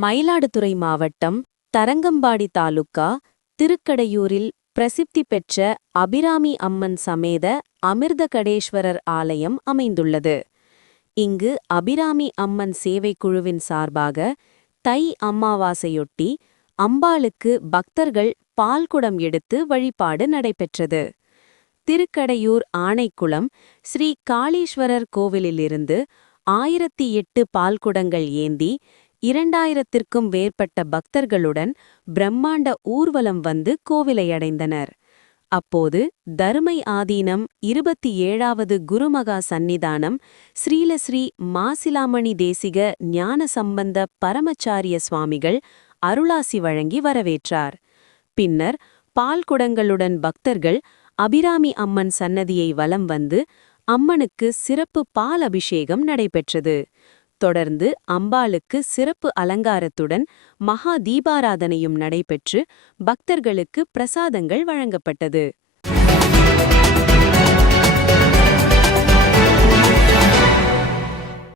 மயிலாடுதுறை மாவட்டம் தரங்கம்பாடி தாலுகா திருக்கடையூரில் பிரசித்தி பெற்ற அபிராமி அம்மன் சமேத அமிர்தகடேஸ்வரர் ஆலயம் அமைந்துள்ளது. இங்கு அபிராமி அம்மன் சேவைக் குழுவின் சார்பாக தை அம்மாவாசையொட்டி அம்பாளுக்கு பக்தர்கள் பால்குடம் எடுத்து வழிபாடு நடைபெற்றது. திருக்கடையூர் ஆனைக்குளம் ஸ்ரீ காளீஸ்வரர் கோவிலிலிருந்து ஆயிரத்தி எட்டு பால்குடங்கள் ஏந்தி இரண்டாயிரத்திற்கும் மேற்பட்ட பக்தர்களுடன் பிரம்மாண்ட ஊர்வலம் வந்து கோவிலை அடைந்தனர் அப்போது தருமை ஆதீனம் இருபத்தி ஏழாவது குருமகா சந்நிதானம் ஸ்ரீலஸ்ரீ மாசிலாமணி தேசிக ஞான சம்பந்த பரமச்சாரிய சுவாமிகள் அருளாசி வழங்கி வரவேற்றார். பின்னர் பால்குடங்களுடன் பக்தர்கள் அபிராமி அம்மன் சன்னதியை வலம் வந்து அம்மனுக்கு சிறப்பு பால் அபிஷேகம் நடைபெற்றது. தொடர்ந்து அம்பாளுக்கு சிறப்பு அலங்காரத்துடன் மகா தீபாராதனையும் நடைபெற்று பக்தர்களுக்கு பிரசாதங்கள் வழங்கப்பட்டது.